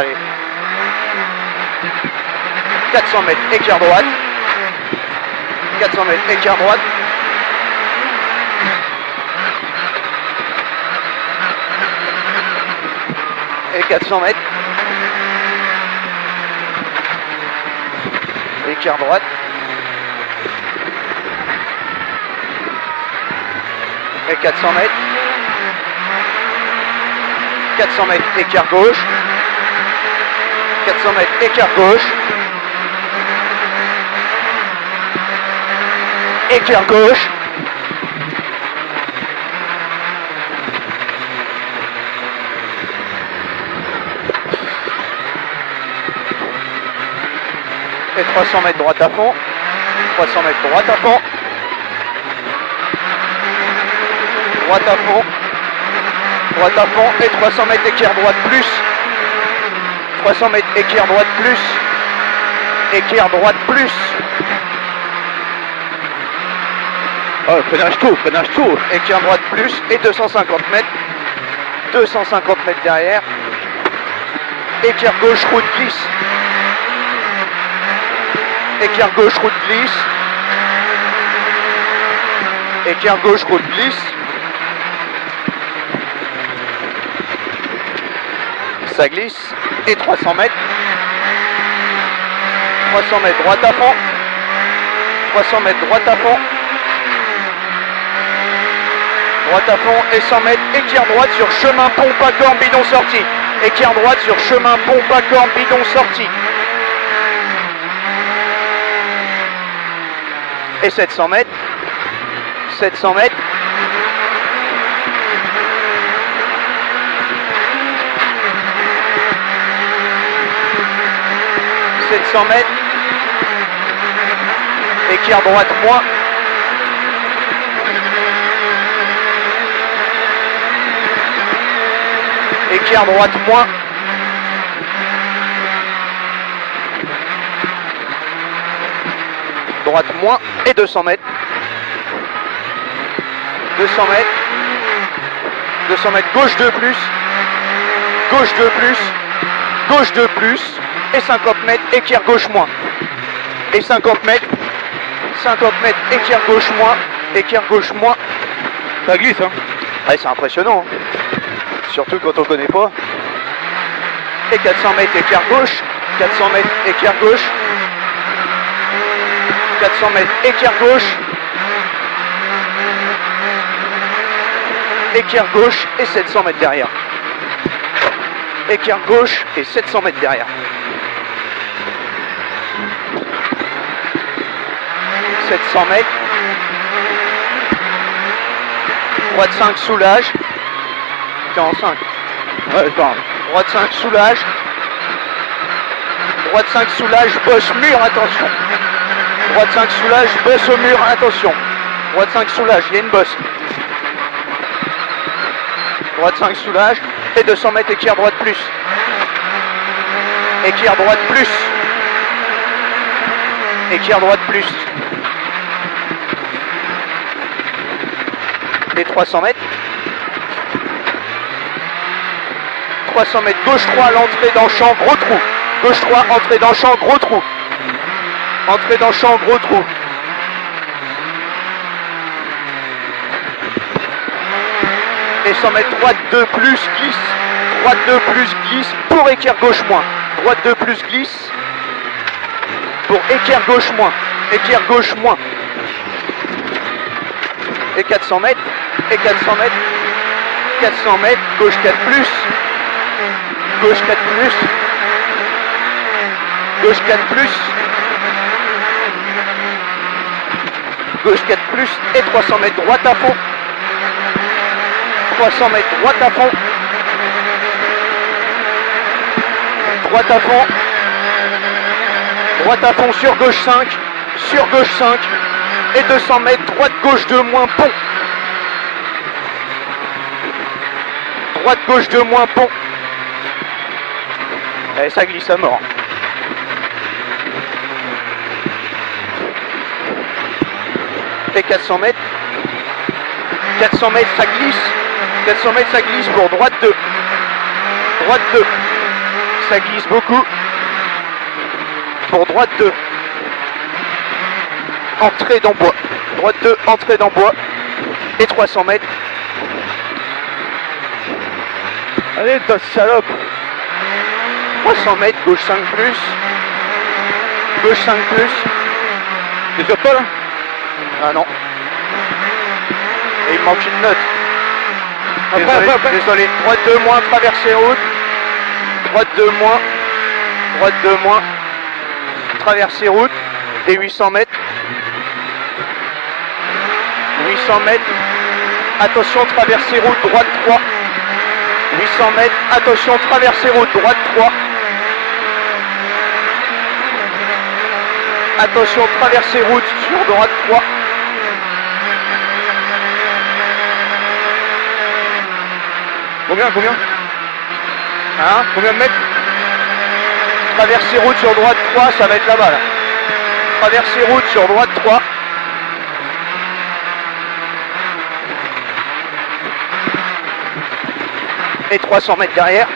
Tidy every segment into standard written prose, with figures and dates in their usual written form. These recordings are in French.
Allez. 400 mètres, écart droite. 400 mètres, écart droite. Et 400 mètres. Écart droite. Et 400 mètres. 400 mètres, écart gauche. 400 mètres, écart gauche. Écart gauche. Et 300 mètres droite à fond. 300 mètres droite à fond. Droite à fond. Droite à fond. Et 300 mètres équerre droite plus. 300 mètres équerre droite plus. Équerre droite plus. Oh, freinage tout. Équerre droite plus. Et 250 mètres. 250 mètres derrière. Équerre gauche, route glisse. Équerre gauche, route glisse. Équerre gauche, route glisse. Ça glisse. Et 300 mètres. 300 mètres droite à fond. 300 mètres droite à fond. Droite à fond et 100 mètres. Équerre droite sur chemin pompe à corne bidon sortie. Équerre droite sur chemin pompe à corne bidon sortie. Et 700 mètres. 700 mètres. 700 mètres. Équerre droite moins. Équerre droite moins. Droite moins. Et 200 mètres. 200 mètres. 200 mètres. Gauche 2 plus. Gauche 2 plus. Gauche 2 plus. Et 50 mètres. Équerre gauche moins. Et 50 mètres. 50 mètres. Équerre gauche moins. Équerre gauche moins. Ça glisse, hein. Ouais, c'est impressionnant. Hein. Surtout quand on connaît pas. Et 400 mètres équerre gauche. 400 mètres équerre gauche. 400 mètres équerre gauche. Équerre gauche et 700 mètres derrière. Équerre gauche et 700 mètres derrière. 700 mètres. Droite 5 soulage. 45. Ouais, pardon. Droite 5 soulage. Droite 5 soulage, bosse mur, attention. Droite 5 soulage, bosse au mur, attention. Droite 5 soulage, il y a une bosse. Droite 5 soulage. Et 200 mètres équerre droite plus. Équerre droite plus. Équerre droite plus. Et 300 mètres. 300 mètres, gauche 3, l'entrée dans le champ, gros trou. Gauche 3, entrée dans le champ, gros trou. Entrée dans le champ, gros trou. Et 100 mètres, droite 2 plus, glisse. Droite 2 plus, glisse pour équerre gauche moins. Droite 2 plus, glisse pour équerre gauche moins. Équerre gauche moins. Et 400 mètres. Et 400 mètres. 400 mètres, gauche 4 plus. Gauche 4 plus. Gauche 4 plus. Gauche 4 plus. Et 300 mètres droite à fond. 300 mètres droite à fond. Droite à fond. Droite à fond sur gauche 5. Sur gauche 5. Et 200 mètres droite gauche 2 moins pont. Droite gauche 2 moins pont. Et ça glisse à mort. Et 400 mètres. 400 mètres ça glisse. 400 mètres ça glisse pour droite 2. Droite 2. ça glisse beaucoup. Pour droite 2. Entrée dans bois. Droite 2, entrée dans bois. Et 300 mètres. Allez, ta salope. 300 mètres, gauche 5 plus. Gauche 5 plus. T'es sur toi là? Ah non. Et il manque une note. Après. Désolé. Droite 2 moins, traversée route. Droite 2 moins. Droite 2 moins. Traversée route. Et 800 mètres. 800 mètres. Attention, traversée route, droite 3. 800 mètres. Attention, traversée route, droite 3. Attention, traversée route sur droite 3. Combien? Hein? Combien de mètres? Traversée route sur droite 3, ça va être là-bas là. Traversée route sur droite 3. Et 300 mètres derrière.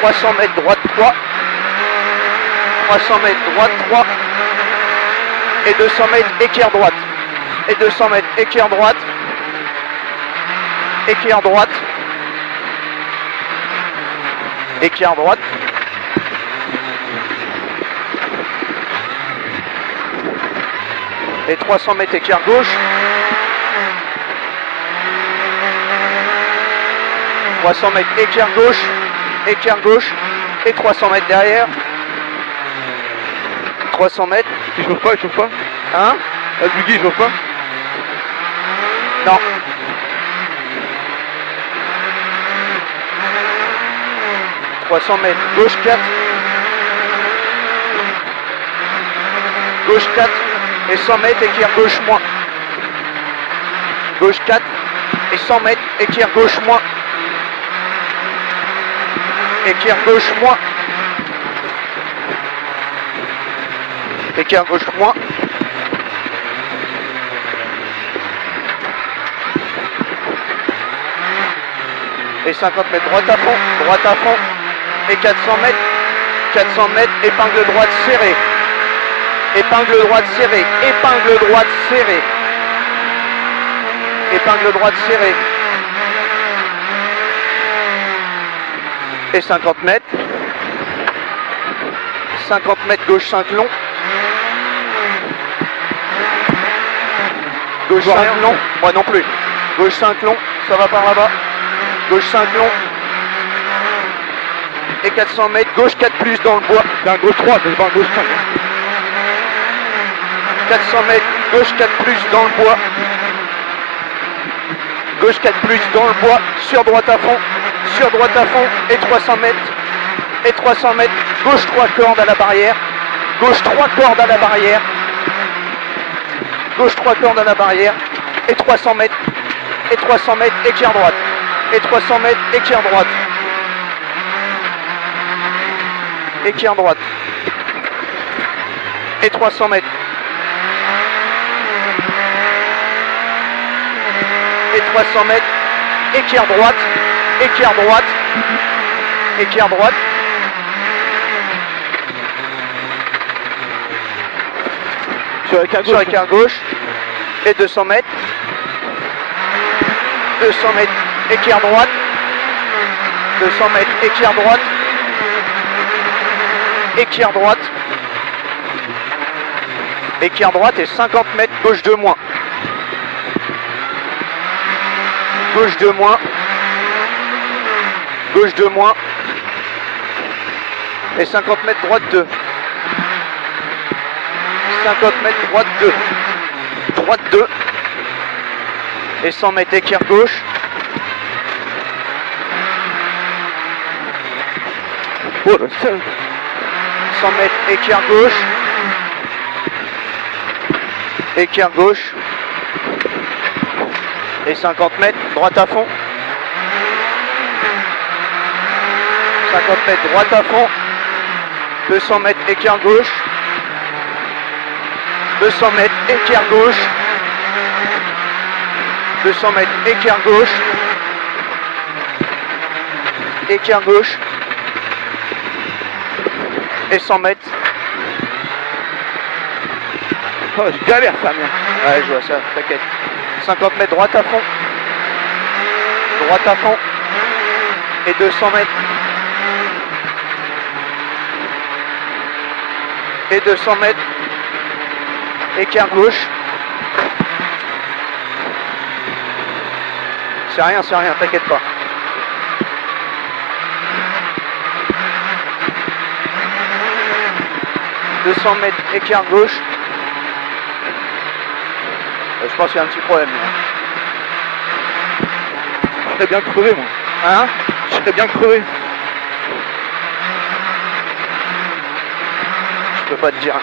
300 mètres droite 3. 300 mètres droite 3. Et 200 mètres équerre droite. Et 200 mètres équerre droite. Équerre droite. Équerre droite. Et 300 mètres équerre gauche. 300 mètres équerre gauche, et 300 mètres derrière. 300 mètres. Il chauffe pas? Hein? Le buggy, il chauffe pas? Non. « 300 mètres, gauche 4. Gauche 4 et 100 mètres, équerre gauche moins. Gauche 4 et 100 mètres, équerre gauche moins. Équerre gauche moins. Équerre gauche moins. Et 50 mètres droite à fond, et 400 mètres, épingle droite serrée, épingle droite serrée, épingle droite serrée, épingle droite serrée, et 50 mètres gauche 5 long, gauche 5 long, moi non plus, gauche 5 long, ça va par là-bas. Gauche 5 long. Et 400 mètres, gauche 4 plus dans le bois. C'est un gauche 3, c'est pas un gauche 5. 400 mètres, gauche 4 plus dans le bois. Gauche 4 plus dans le bois, sur droite à fond, et 300 mètres. Et 300 mètres, gauche 3 cordes à la barrière. Gauche 3 cordes à la barrière. Gauche 3 cordes à la barrière. Et 300 mètres. Et 300 mètres, équerre droite. Et 300 mètres, équerre droite. Équerre droite. Et 300 mètres. Et 300 mètres, équerre droite, équerre droite, équerre droite. Sur équerre gauche. Et 200 mètres. 200 mètres, équerre droite. 200 mètres, équerre droite. Équerre droite. Équerre droite et 50 mètres, gauche 2 moins. Gauche 2 moins. Gauche 2 moins. Et 50 mètres, droite 2. 50 mètres, droite 2. Droite 2. Et 100 mètres, équerre gauche. Oh, le seul. 100 mètres, équerre gauche. Équerre gauche. Et 50 mètres, droite à fond. 50 mètres, droite à fond. 200 mètres, équerre gauche. 200 mètres, équerre gauche. 200 mètres, équerre gauche. Équerre gauche. et 100 mètres. Oh, je galère ça, merde. Ouais, je vois ça, t'inquiète. 50 mètres droite à fond. Droite à fond. Et 200 mètres. Et 200 mètres. Écart gauche. C'est rien, t'inquiète pas. « 200 mètres, écart gauche. » Je pense qu'il y a un petit problème. Je serais bien crevé, moi. Hein? Je serais bien crevé. Je peux pas te dire.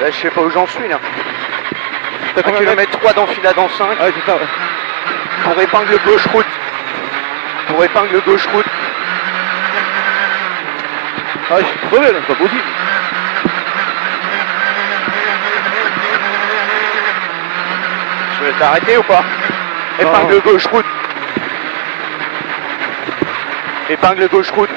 Là, je sais pas où j'en suis là. T'as 1 combien de km 3 d'enfilade en 5. Ah ouais, c'est ça, ouais. Pour épingle gauche route. Pour épingle gauche route. Ah, je suis crevé, là, c'est pas possible. Je vais t'arrêter ou pas? Épingle Non. gauche route. Épingle gauche route.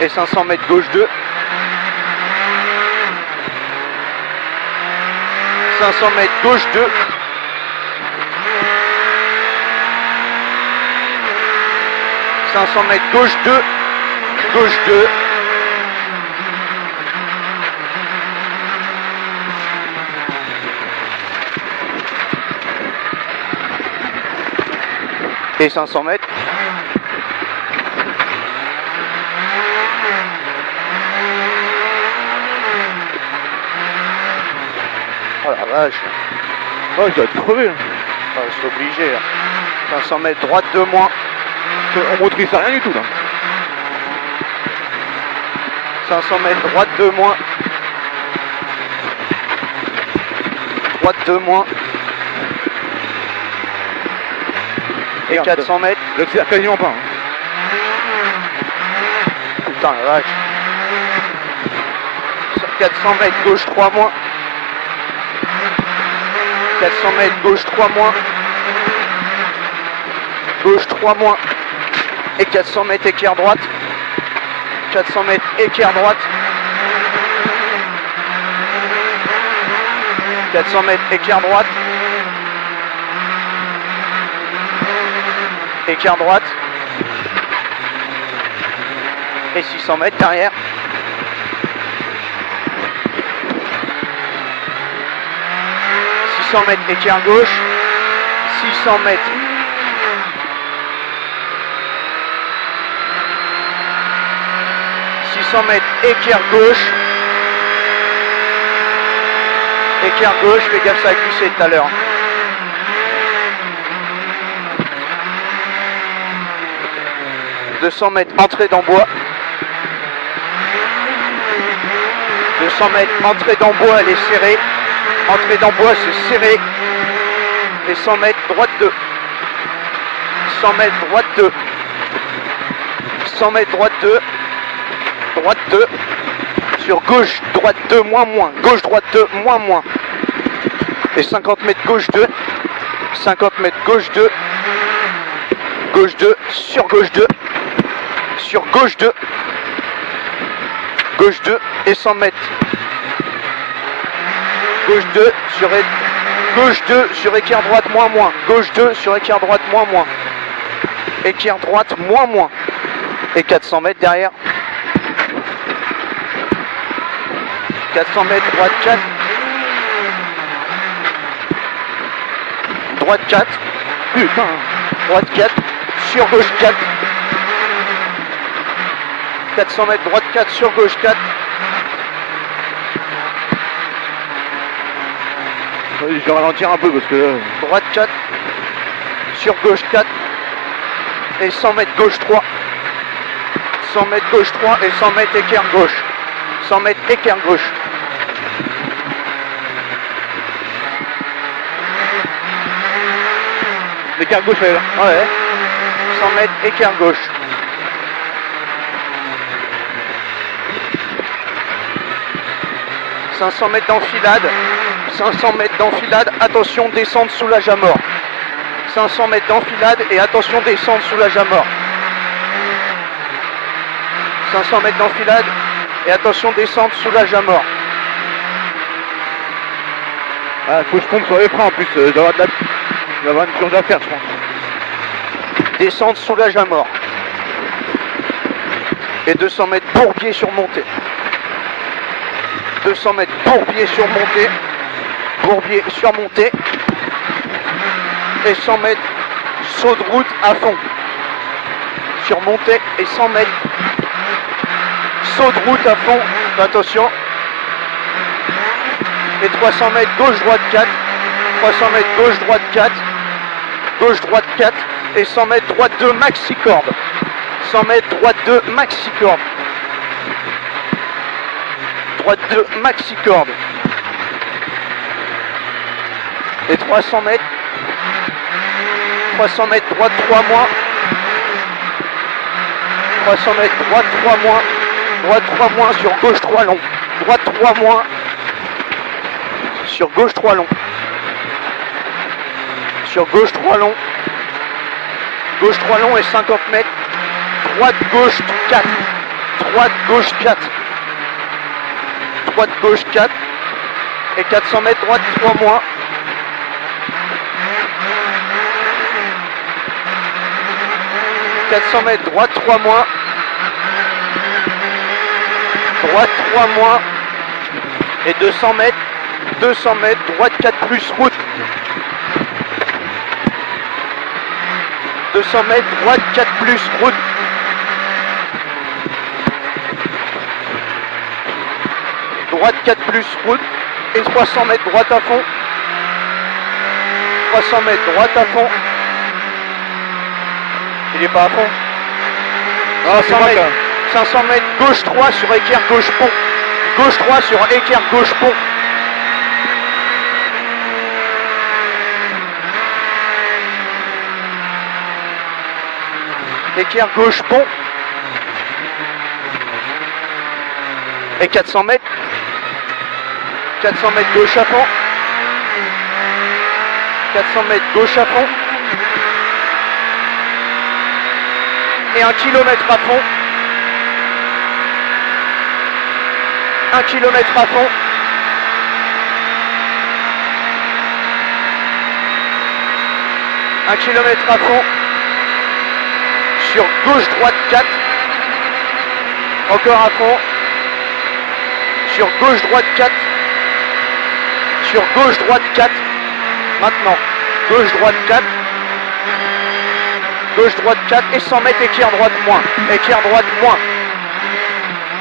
Et 500 mètres gauche 2. 500 mètres gauche 2. 500 mètres gauche 2. Gauche 2. Et 500 mètres. Oh la vache. Oh, je dois être crevé, là. Oh, je suis obligé là. 500 mètres droite 2 moins. On motorise rien du tout, là. 500 mètres droite 2 moins. Droite 2 moins. Et Merde, 400 mètres. j'accélère quasiment pas. Hein. Putain la vache. 400 mètres gauche 3 moins. 400 mètres gauche 3 moins. Gauche 3 moins. Et 400 mètres équerre droite. 400 mètres équerre droite. 400 mètres équerre droite. Équerre droite. Et 600 mètres derrière. 600 mètres équerre gauche. 600 mètres. 600 mètres équerre gauche. Équerre gauche, fais gaffe, ça a glissé tout à l'heure. « 200 mètres entrée dans bois. 200 mètres entrée dans bois, elle est serrée. Entrée dans bois, c'est serré. Et 100 mètres droite 2. 100 mètres droite 2. 100 mètres droite 2. Droite 2. Sur gauche, droite 2, moins, moins. Gauche, droite 2, moins, moins. Et 50 mètres gauche 2. 50 mètres gauche 2. Gauche 2. Sur gauche 2. Sur gauche 2. Gauche 2 et 100 mètres. Gauche 2 sur gauche 2 sur équerre droite moins moins. Gauche 2 sur équerre droite moins moins. Équerre droite moins moins. Et 400 mètres derrière. 400 mètres droite 4. Droite 4. Putain. Droite 4. Sur gauche 4. 400 mètres droite 4 sur gauche 4. Je vais ralentir un peu parce que... Droite 4. Sur gauche 4. Et 100 mètres gauche 3. 100 mètres gauche 3 et 100 mètres équerre gauche. 100 mètres équerre gauche. L'écart gauche, elle est là. Ouais. 100 mètres équerre gauche. « 500 mètres d'enfilade, 500 mètres d'enfilade, attention, descente soulage à mort. 500 mètres d'enfilade et attention descente soulage à mort. 500 mètres d'enfilade et attention descente soulage à mort. Ah, faut que je compte sur les freins en plus, je dois avoir une purge à faire je pense. Descente soulage à mort. Et 200 mètres bourbier sur montée. 200 mètres bourbier sur montée. Bourbier sur montée. Et 100 mètres saut de route à fond. Sur montée et 100 mètres saut de route à fond. Attention. Et 300 mètres gauche-droite 4. 300 mètres gauche-droite 4. Gauche-droite 4. Et 100 mètres droite 2 maxi corde. 100 mètres droite 2 maxi corde. Droite 2 maxi corde. Et 300 mètres. 300 mètres droite 3 moins. 300 mètres droite 3 moins. Droite 3 moins sur gauche 3 long. Droite 3 moins. Sur gauche 3 long. Sur gauche 3 long. Gauche 3 long et 50 mètres. Droite gauche 4. Droite gauche 4. Droite gauche 4. Et 400 mètres droite 3 moins. « 400 mètres, droite 3 moins. Droite 3 moins. Et 200 mètres, droite 4 plus route. 200 mètres, droite 4 plus route. Droite 4 plus route. Et 300 mètres, droite à fond. 300 mètres, droite à fond. Il est pas à fond. Ah, 500 mètres, 500 mètres, gauche 3 sur équerre gauche pont. Gauche 3 sur équerre gauche pont. Équerre gauche pont. Et 400 mètres. 400 mètres gauche à fond. 400 mètres gauche à fond. Et 1 km à fond. 1 km à fond. Un kilomètre à fond. Sur gauche-droite 4. Encore à fond. Sur gauche-droite 4. Sur gauche-droite 4. Maintenant. Gauche-droite 4. Gauche-droite 4 et 100 mètres équerre droite moins. Équerre droite moins.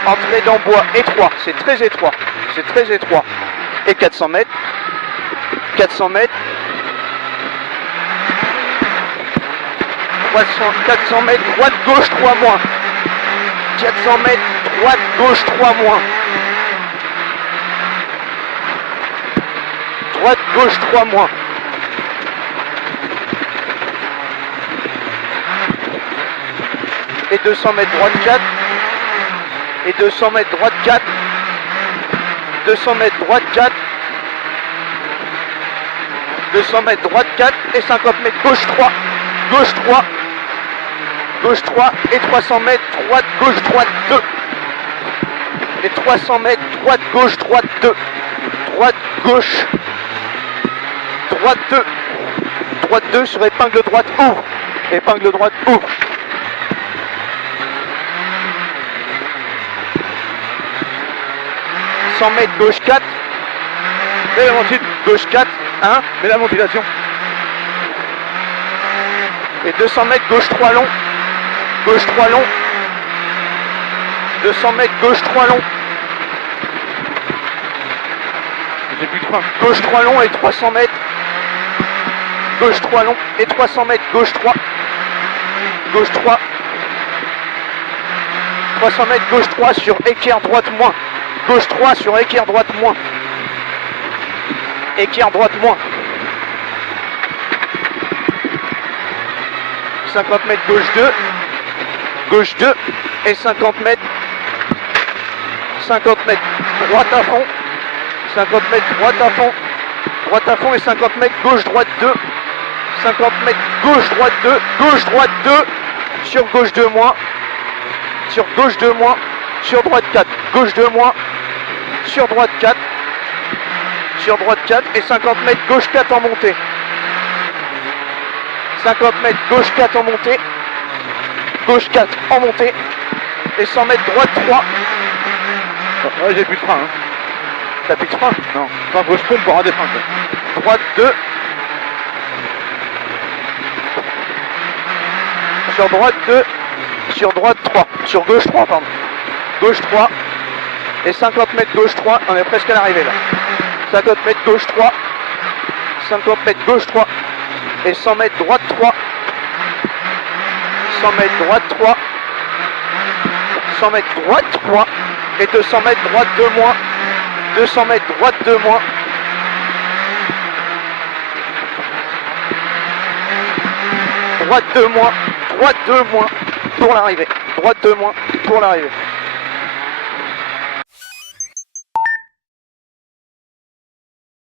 Entrée dans bois étroit. C'est très étroit. C'est très étroit. Et 400 mètres. 400 mètres. 400 mètres droite gauche 3 moins. 400 mètres droite gauche 3 moins. Droite gauche 3 moins. Et 200 mètres droite 4. Et 200 mètres droite 4. 200 mètres droite 4. 200 mètres droite 4 et 50 mètres gauche 3. Gauche 3. Gauche 3 et 300 mètres droite gauche droite 2. Et 300 mètres droite gauche droite 2. Droite gauche. Droite 2. Droite 2 sur épingle droite ouvre. Épingle droite ouvre. « 100 mètres gauche 4. Et la montée, Gauche 4. 1. mais la motivation. Et 200 mètres gauche 3 long. Gauche 3 long. 200 mètres gauche 3 long. J'ai plus de frein. Gauche 3 long et 300 mètres. Gauche 3 long et 300 mètres. Gauche 3. Gauche 3. 300 mètres gauche 3 sur équerre droite moins. Gauche 3 sur équerre droite moins. Équerre droite moins. 50 mètres gauche 2. Gauche 2 et 50 mètres. 50 mètres droite à fond. 50 mètres droite à fond. Droite à fond et 50 mètres gauche droite 2. 50 mètres, gauche, droite 2, gauche, droite 2, sur gauche 2 moins, sur gauche 2 moins, sur droite 4, gauche 2 moins, sur droite 4, sur droite 4 et 50 mètres, gauche 4 en montée. 50 mètres, gauche 4 en montée, gauche 4 en montée et 100 mètres, droite 3. Ouais, j'ai plus de frein. Hein. T'as plus de frein? Non, enfin, faut que je pompe pour redescendre. Quoi. Droite 2. Sur droite 2. Sur droite 3. Sur gauche 3, pardon. Gauche 3. Et 50 mètres gauche 3. On est presque à l'arrivée là. 50 mètres gauche 3. 50 mètres gauche 3. Et 100 mètres droite 3. 100 mètres droite 3. 100 mètres droite 3. Et 200 mètres droite 2 moins. 200 mètres droite 2 moins. Droite 2 moins. Droite 2 moins pour l'arrivée. Droite 2 moins pour l'arrivée.